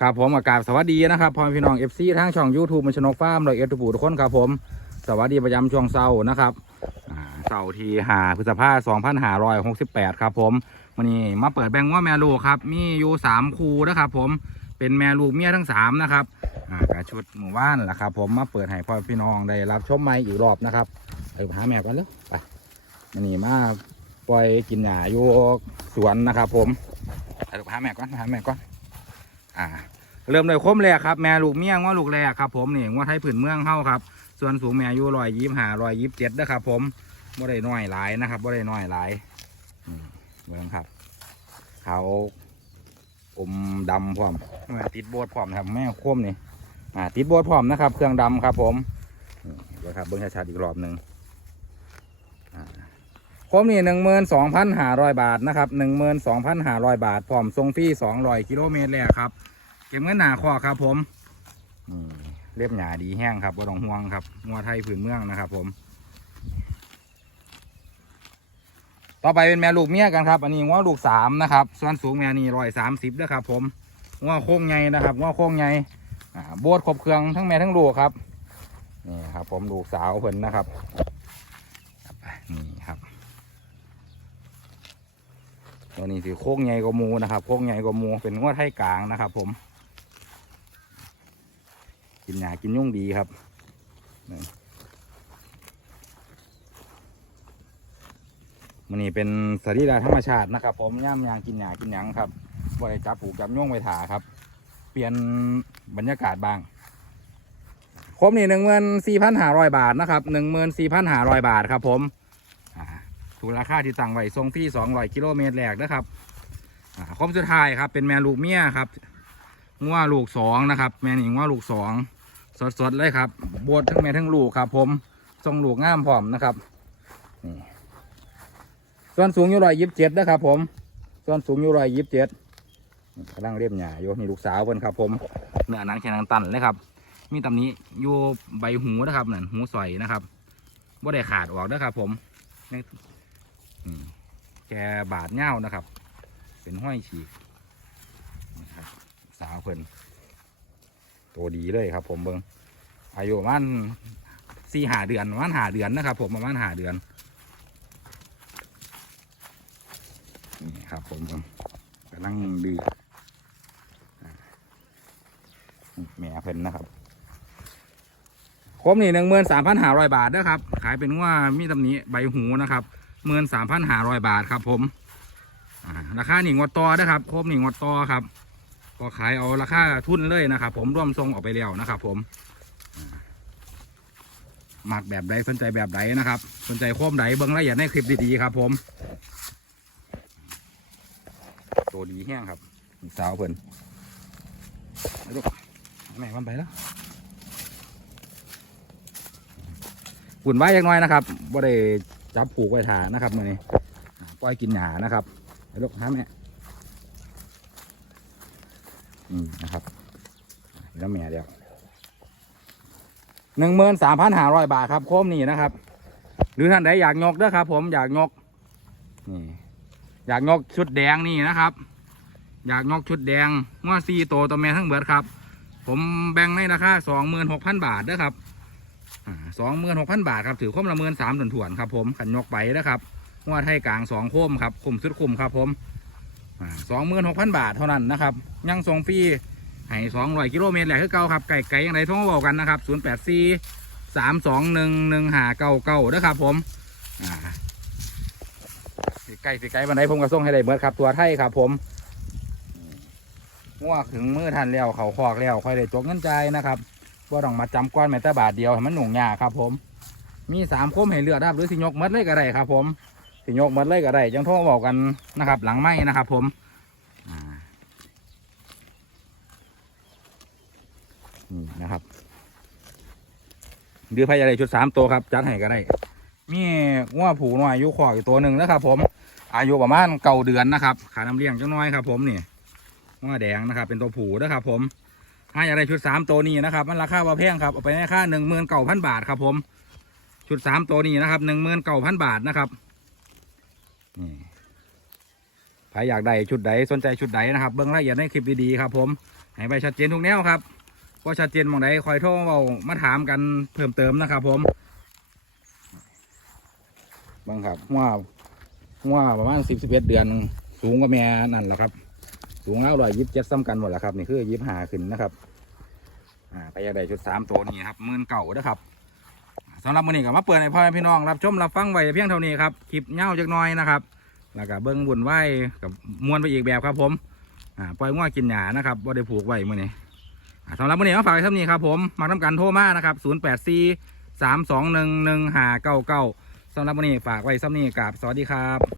ครับผมอากาศสวัสดีนะครับพ่อพี่น้องเอฟซีทั้งช่อง YouTube มันชนกฟาร์มเลยเอฟตูบูทุกคนครับผม สวัสดีประจำช่วงเช้านะครับอ่าเช้าที่หาพฤษภาสองพันห้าร้อยหกสิบแปดครับผมวันนี้มาเปิดแบงว่าแม่ลูกครับมีอยู่สามคูนะครับผมเป็นแม่ลูกเมียทั้งสามนะครับอ่ากระชุดหมู่บ้านแหละครับผมมาเปิดให้พ่อพี่น้องได้รับชมใหม่อีกรอบนะครับไปหาแม่กันเลยไปวันนี้มาปล่อยกินหญ้าอยู่สวนนะครับผมไปหาแม่ก่อนหาแม่ก่อน อ่า เริ่มโดยคมแรกครับ แม่ลูกเมียงว่าลูกแรกครับ ผมนี่ว่าไทยผืนเมืองเฮาครับ ส่วนสูงแม่อายุร้อยยี่ห้าร้อยยี่สิบเจ็ดนะครับ ผมบ่ได้น้อยหลายนะครับบ่ได้น้อยหลายอืมเมืองครับ เขาอมดำพร้อมติดโบดพร้อมครับแม่คมนี่อ่าติดโบดพร้อมนะครับ เครื่องดำครับ ผมเดี๋ยวครับเบิ้งชัดๆอีกรอบหนึ่งอ่า คมนี่หนึ่งหมื่นสองพันห้าร้อยบาทนะครับหนึ่งหมื่นสองพันห้าร้อยบาทพร้อมทรงฟรีสองร้อยกิโลเมตรแล้วครับ เก็บเงินหนาคอครับผมนี่เรียบหยาดีแห้งครับบ่ต้องห่วงครับงัวไทยผืนเมืองนะครับ ผม ต่อไปเป็นแม่ลูกเมียกันครับอันนี้งัวลูกสามนะครับ ส่วนสูงแม่นี่ร้อยสามสิบนะครับ ผมงัวโค้งใหญ่นะครับงัวโค้งใหญ่บดครบเครื่องทั้งแม่ทั้งลูกครับนี่ครับ ผมลูกสาวเพิ่นนะครับนี่ครับ ตัวนี้ถือโค้งใหญ่กว่ามูนะครับโค้งใหญ่กว่ามูเป็นงัวไทยกลางนะครับ ผม กินหญ้ากินยุ่งดีครับมันนี่เป็นสรีระธรรมชาตินะครับ ผมย่ามยางกินหญ้ากินหยังครับบริจับผูกจับยุ่งไปถาครับ เปลี่ยนบรรยากาศบ้างครบนี่หนึ่งหมื่นสี่พันห้าร้อยบาทนะครับหนึ่งหมื่นสี่พันห้าร้อยบาทครับผม ถูกราคาที่ตั้งไว้ทรงฟรีสองร้อยกิโลเมตรแรกนะครับครบสุดท้ายครับเป็นแม่ลูกเมียครับงัวลูกสองนะครับ แม่นี่งัวลูกสองสดๆเลยครับบวชทั้งแม่ทั้งลูกครับ ผมทรงลูกงามพร้อมนะครับส่วนสูงอยู่ร้อยยิบเจ็ดนะครับ ผม ส่วนสูงอยู่ร้อยยิบเจ็ดกำลังเรียบหญ้าอยู่นี่ลูกสาวเพิ่นครับ ผมเนื้อหนังแข็งหนังตันเลยครับ มีตำหนี้อยู่ใบหูนะครับนั่นหูสอยนะครับว่าได้ขาดออกนะครับ ผมยังอืม แกบาดเง่านะครับ เป็นห้อยฉีกนะครับสาวเพิ่นตัวดีเลยครับ ผมเบิงอายุมาณสี่หาเดือนมาณหาเดือนนะครับ ผมประมาณหาเดือนนี่ครับ ผมเบิงกำลังดื้ออ่าแม่เพิ่นนะครับครบนี่หนึ่งหมื่นสามพันห้าร้อยบาทนะครับ ขายเป็นว่ามีตำหนีใบหูนะครับ หมื่นสามพันห้าร้อยบาทครับ ผมราคาหนิงวดต่อนะครับครบหนิงวดต่อครับ ก็ขายเอาราคาทุนเลยนะครับ ผมร่วมทรงออกไปแล้วนะครับผมอ่ามักแบบใดสนใจแบบใดนะครับสนใจโคมใดเบิ้งละเอียดในคลิปดีๆครับ ผม ตัวดีแห้งครับสาวเพิ่นเอาลูกแม่มันไปแล้วหุ่นไว้ยังน้อยนะครับบ่ได้ จับผูกไว้ถานะครับมื่อนี้ปล่อยกินหานะครับเอาลูกหาแม่อืมนะครับแล้วแม่เดียวหนึ่งหมื่นสามพันห้าร้อยบาทครับโคมนี่นะครับ หรือท่านใดอยากยกเด้อครับ ผมอยากยกนี่อยากยกชุดแดงนี่นะครับ อยากยกชุดแดงงวดซีโตตัวแม่ทั้งเบิดครับ ผมแบ่งในราคาสองหมื่นหกพันบาทนะครับ สองหมื่นหกพันบาทครับถือคมละหมื่นสามถ่วนครับผมขันยกไปนะครับงวดให้กลางสองคมครับคุมสุดคุมครับผมสองหมื่นหกพันบาทเท่านั้นนะครับยังส่งฟรีให้สองร้อยกิโลเมตรแหละคือเก่าครับไก่ไก่ยังไงทรมาบอกกันนะครับศูนย์แปดสี่สามสองหนึ่งหนึ่งหาเก้าเก้านะครับผมสิไก่สิไก่บันไดผมก็ส่งให้ได้เบิดครับ ตัวไทยครับผมง่วถึงมือทันแล้วเขาคอกแล้วค่อยได้จกเงินใจนะครับ ว่าต้องมาจำก้อนแม้แต่บาทเดียวให้มันหนุ่งยาครับ ผม มีสามคมให้เลือกครับหรือสิยกหมัดเลยก็ได้ครับ ผมสิยกหมัดเลยก็ได้จังโทรมาบอกกันนะครับ หลังไม้นะครับ ผมนี่นะครับเดือพายอะไรชุดสามตัวครับ จัดให้ก็ได้ มีง้วผูน้อยอายุขอกอยู่ตัวหนึ่งนะครับ ผม อายุประมาณเก่าเดือนนะครับ ขาน้ำเลี้ยงจังน้อยครับ ผมนี่ง้วแดงนะครับ เป็นตัวผูนะครับ ผม ถ้าอยากได้ชุดสามตัวนี้นะครับ มันราคาว่าแพงครับเอาไปในราคาหนึ่งหมื่นเก้าพันบาทครับ ผม ชุดสามตัวนี้นะครับหนึ่งหมื่นเก้าพันบาทนะครับนี่ไผรอยากได้ชุดใดสนใจชุดใดนะครับ เบิ้องรายละเอียดในคลิปดีๆครับ ผมให้ไปชัดเจนทุกแนวครับพอชัดเจนมองใดคอยโทรเอามาถามกันเพิ่มเติมนะครับ ผมบังครับว่าว่าประมาณสิบสิบเอ็ดเดือนสูงกว่าแม่นั่นแหละครับ สูงแล้วร้อยยิบเจ็ดซ้ำกันหมดแหละครับนี่คือยิบหาขึ้นนะครับอ่าไปยากได้ชุดสามตัวนี้ครับมื่นเก่าเด้อครับสำหรับมือนี้ก็มาเปิดให้พ่อแม่พี่น้องรับชมรับฟังไว้เพียงเท่านี้ครับคลิปเงาจักหน้อยนะครับแล้วก็เบิ้งบุญไหวกับมวนไปอีกแบบครับผมอ่าปล่อยง้อกินหญ้านะครับว่าได้ผูกไว้มือนี้อ่าสำหรับมือนี้มาฝากไว้เท่านี้ครับผมมาทำการโทรมานะครับ0 8 4 3 2 1 1 5 9 9สามสองหนึ่งหนึ่งหาเก้าเก้าสำหรับมื้อนี้ฝากไว้ซ้ำนี้กับสวัสดีครับ